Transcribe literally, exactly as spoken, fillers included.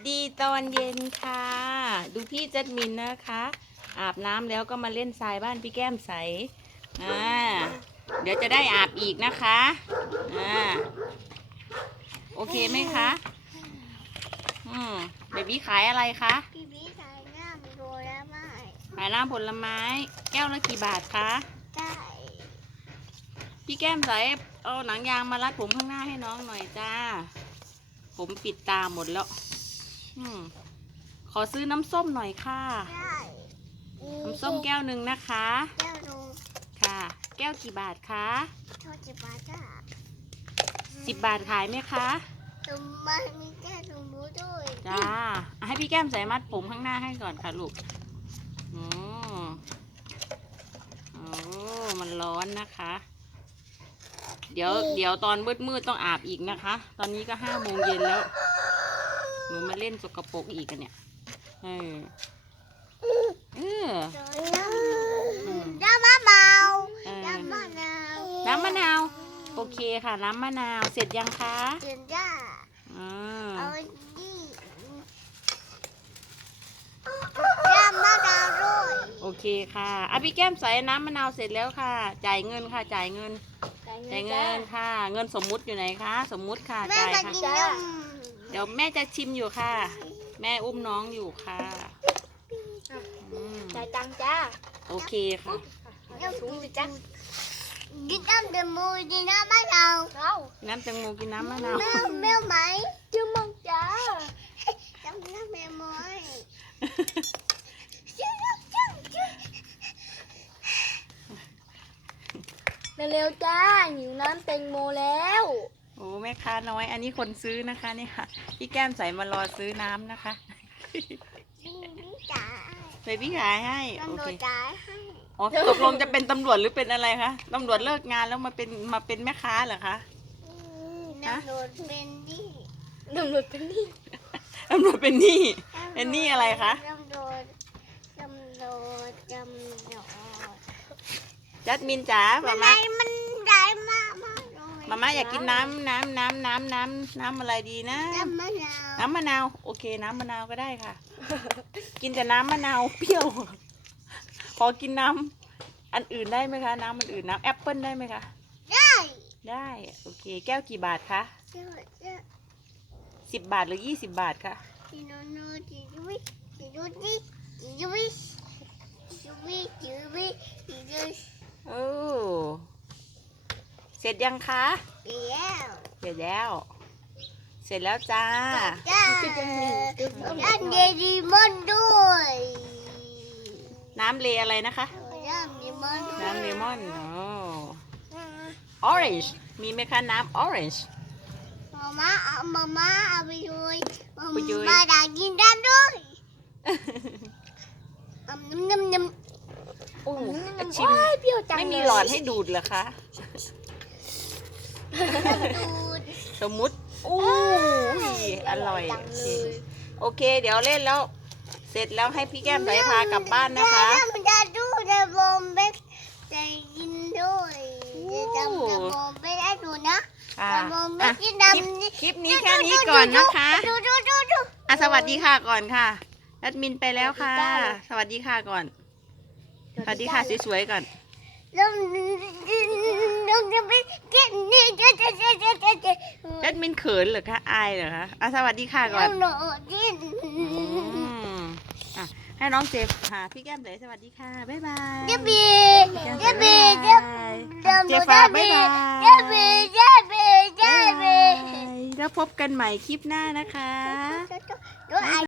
ดีตอนเย็นค่ะ ดูพี่จัดมินนะคะ อาบน้ำแล้วก็มาเล่นทรายบ้านพี่แก้มใสอ่าเดี๋ยวจะได้อาบอีกนะคะอ่าโอเคไหมคะอืมเบบี้ขายอะไรคะพี่พี่ขายน้ำโรยแล้วไม่ขายน้ำผลไม้แก้วละกี่บาทคะได้พี่แก้มใสเอาหนังยางมารัดผมข้างหน้าให้น้องหน่อยจ้าผมปิดตาหมดแล้วอืมขอซื้อน้ำส้มหน่อยค่ะได้น้ำส้มแก้วหนึ่งนะคะแก้วดูค่ะ แก้วกี่บาทคะโทษจิบาจ้าสิบบาทขายไหมคะตุ่มมันมีแก้วตุ่มรู้ด้วยจ้าอ่ะให้พี่แก้มใส่มัดผมข้างหน้าให้ก่อนค่ะลูกอืมโอ้มันร้อนนะคะ เดี๋ยวเดี๋ยวตอนมืดมืดต้องอาบอีกนะคะ ตอนนี้ก็ห้าโมงเย็นแล้วหนูมาเล่นสกปรกอีกกันเนี่ยเออเออน้ำมะนาวเออน้ำมะนาวน้ำมะนาวโอเคค่ะ น้ำมะนาวเสร็จยังคะเดี๋ยวจ้าอ่าเอาดิน้ำมะนาวด้วยโอเคค่ะอ่ะพี่แก้มใส่น้ำมะนาวเสร็จแล้วค่ะ จ่ายเงินค่ะ จ่ายเงิน จ่ายเงินค่ะ เงินสมมุติอยู่ไหนคะ สมมุติค่ะแม่จ่ายมาค่ะกินนมเดี๋ยวแม่จะชิมอยู่ค่ะ แม่อุ้มน้องอยู่ค่ะอืมจ่ายตังค์จ้าโอเคค่ะเอาถุงสิจ้ากินน้ำเดือดมูกินน้ำมะนาวเอาน้ำแตงโมกินน้ำมะนาวแมวแมวไหมจื้อมังจ้าจำน้ำแมวไหมเร็วๆจ้าหิวน้ำแตงโมแล้วโอ้แม่ค้าน้อย อันนี้คนซื้อนะคะนี่ค่ะ พี่แก้มใส่มารอซื้อน้ำนะคะพี่จ๋าเบบี้ขายให้ต้องโอโดเคนจ่ายให้อ๋อตกลงจะเป็นตำรวจหรือเป็นอะไรคะ ตำรวจเลิกงานแล้วมาเป็นมาเป็นแม่ค้าเหรอคะน้ำโดนเป็นนี่ตำรวจเป็นนี่ตำรวจเป็นหนี้ เป็นหนี้อะไรคะน้ำโดนน้ำโดนจำโดนจัดมินจ๋ามัมาน ม่าได้มันได้มากมากเลยมาม่าอยากกินน้ำน้ำน้ำน้ำน้ำน้ำอะไรดีนะน้ำมะนาวน้ำมะนาว โอเค น้ำมะนาวก็ได้ค่ะ กินแต่น้ำมะนาวเปรี้ยว ขอกินน้ำอันอื่นได้ไหมคะ น้ำอันอื่นน้ำแอปเปิ้ลได้ไหมคะได้ได้ โอเค แก้วกี่บาทคะเจ้าเจ้าสิบบาทหรือยี่สิบบาทคะจีโนโนจีจุวิจีจุวิจีจุวิจีจุวิจีจุวิจีจุวิโอ้เสร็จยังคะเดี๋ยวเสร็จแล้ว เสร็จแล้วจ้าจ้าอันเดดีมอนด้วยน้ำเลอะไรนะคะน้ำดีมอนน้ำเลมอนโอ้ออเรนจ์มีไหมคะน้ำออเรนจ์มาม่าเอามาม่าเอาไปด้วยมาไปด้วยม่าอยากกินได้ด้วยน้ำน้ำน้ำโอ้ชิมโอ้ยเปรี้ยวจังไม่มีเยหลอดให้ดูดเหรอคะดูดสมมุติอู้ยอร่อยจังเลยโอเค เดี๋ยวเล่นแล้ว เสร็จแล้วให้พี่แก้มใส่พากลับบ้านนะคะมันจะดูจะบอมเบ็กจะกินด้วยจะจำจะบอมเบ็กได้ดูนะค่ะจะบอมเบ็อ่ะกที่คลิปดำนี่คลิปนี้แค่นี้ก่อนนะคะดูดูดูดูอ่ะสวัสดีค่ะก่อนค่ะแอดมินไปแล้วค่ะ สวัสดีค่ะก่อน สวัสดีค่ะสวยๆก่อนแล้วแล้วจะไปกินนี่จะจะจะจะจะจะแอดมินเขินเหรอคะอายเหรอคะอ่ะสวัสดีค่ะก่อแล้นวหนูกินอืมอ่ะให้น้องเจฟค่ะพี่แก้มเลยสวัสดีค่ะบ๊ายบายจะบีจะบีจะเจฟ้าบ๊ายบายจะบีจะบีจะบีแล้วพบกันใหม่คลิปหน้านะคะดูไอ